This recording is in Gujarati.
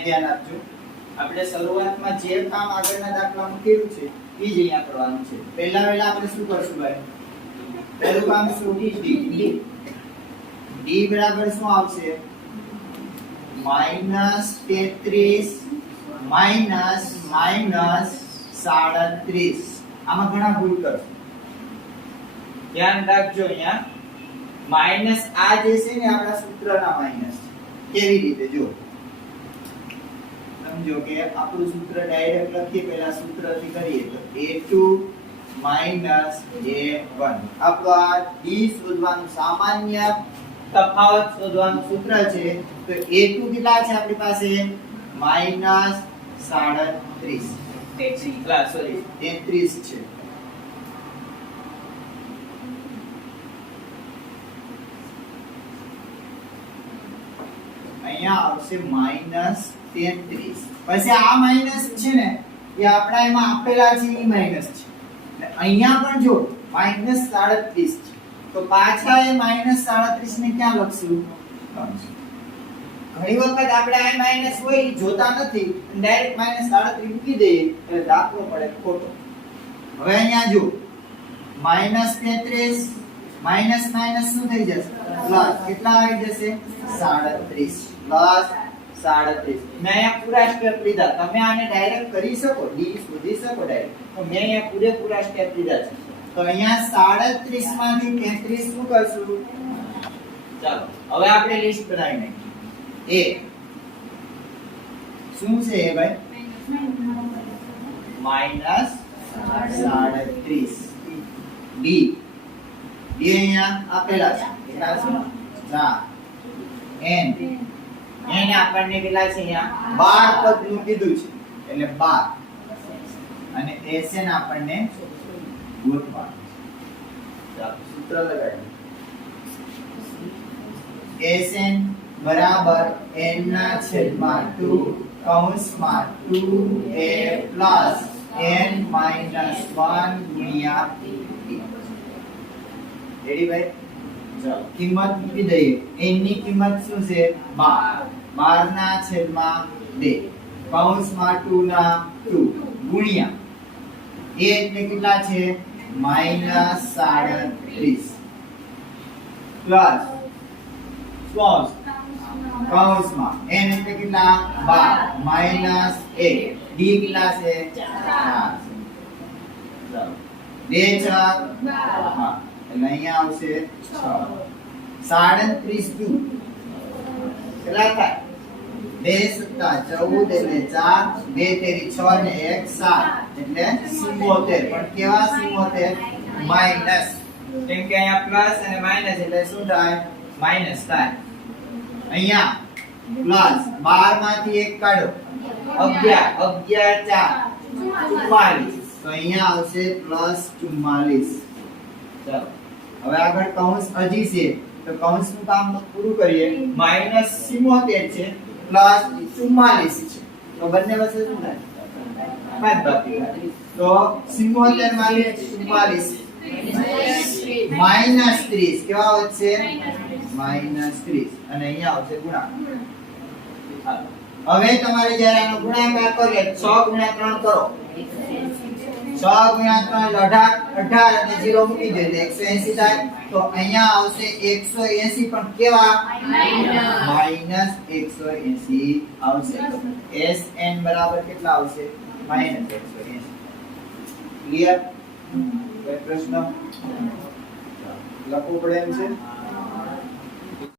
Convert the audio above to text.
અહીંયા ધ્યાન આપજો. આપણે શરૂઆતમાં જે કામ આગળના દાખલામાં કર્યું છે, એ જ અહીંયા કરવાનું છે. પહેલા પહેલા આપણે શું કરશું ભાઈ? પહેલું કામ શું? ડી ડી બરાબર શું આવશે? માઇનસ તેત્રીસ, માઇનસ માઇનસ સાડત્રીસ. આમાં ઘણા ભૂલ કરશો ધ્યાન રાખજો અહીંયા. માઇનસ આ જે છે ને આપણા સૂત્રના માઇનસ. કેવી રીતે? જો સમજો કે આપણું સૂત્ર ડાયરેક્ટ લખીએ પહેલા સૂત્રથી કરીએ. તો a2 માઇનસ a1 આપણો આ d શોધવાનું સામાન્ય તફાવત શોધવાનું સૂત્ર છે. તો a2 કેટલા છે આપણી પાસે? માઇનસ સાડત્રીસ. સોરી તેત્રીસ છે. અહીંયા આવશે માઇનસ તેત્રીસ. પછી આ માઇનસ છે ને, એ આપણા એમાં આપેલા છે એ માઇનસ છે. અહીંયા પણ જો માઇનસ સાડત્રીસ છે. તો પાછા એ માઇનસ સાડત્રીસ ને ક્યાં લખશું? ઘણી વખત આપણે આ માઇનસ હોય જોતા નથી ડાયરેક્ટ માઇનસ સાડત્રીસ મૂકી દઈએ, એટલે દાખલો પડે ખોટો. હવે અહીંયા જો માઇનસ તેત્રીસ માઇનસ માઇનસ શું થઈ જશે? પ્લસ. કેટલા આવી જશે? સાડત્રીસ. પ્લસ શું છે એ ભાઈ? માઇનસ ડી ડી અહીંયા આપેલા છે. એન આપણને કેટલા છે અહીંયા 12 પદનું કીધું છે. એટલે 12 અને એસએન આપણને ગોતવાનું છે. ચાલો સૂત્ર લગાવીએ એસએન બરાબર n ના છેદમાં 2 કૌંસમાં 2a પ્લસ n માઇનસ 1 ગુણ્યા રેડી ભાઈ? કિંમત મૂકી દઈએ. n ની કિંમત શું છે? 12 12 ના છેદમાં 2 કૌંસમાં 2 ના 2 ગુણ્યા. a એટલે કેટલા છે? 37 પ્લસ કૌંસ કૌંસમાં. n એટલે કેટલા? 12 માઇનસ 1 d કેટલા છે? 4 ચાલો બે ચાર હા. એટલે અહીંયા આવશે 6 37 દુ કેટલા થાય બે સત્તા ચૌદ એટલે ચાર બે તેરી છ ને એક સાત એટલે સિમોતેર પણ કેવા સિમોતેર માઇનસ કેમ કે અહીંયા પ્લસ અને માઇનસ એટલે શું થાય માઇનસ થાય અહીંયા પ્લસ બારમાંથી એક કાઢો અગિયાર અગિયાર ચાર ચુમ્માલીસ તો અહીંયા આવશે પ્લસ ચુમ્માલીસ ચાલો. હવે આગળ કૌંસ હજી છે. તો કૌંસનું કામ પૂરું કરીએ. માઇનસ સિમોતેર છે, પ્લસ ચુમ્માલીસ છે. તો બંને વચ્ચે શું થાય? બાદ બાકી તો સિમોતેર માઇનસ ચુમ્માલીસ. માઇનસ ત્રીસ. કેવા વચ્ચે? માઇનસ ત્રીસ. અને અહીંયા આવશે ગુણાકાર. હવે તમારે જ્યારે આનો ગુણાકાર કરીએ 6 ગુણ્યા 3 કરો. 6 ગુણ્યા 3 એટલે 18 18 અને 0 મૂકી દે, એટલે 180 થાય. તો અહીંયા આવશે 180 પણ કેવા? માઇનસ 180 આવશે. Sn બરાબર કેટલા આવશે? માઇનસ 180 ક્લિયર કોઈ પ્રશ્ન? લખવું પડે એમ છે?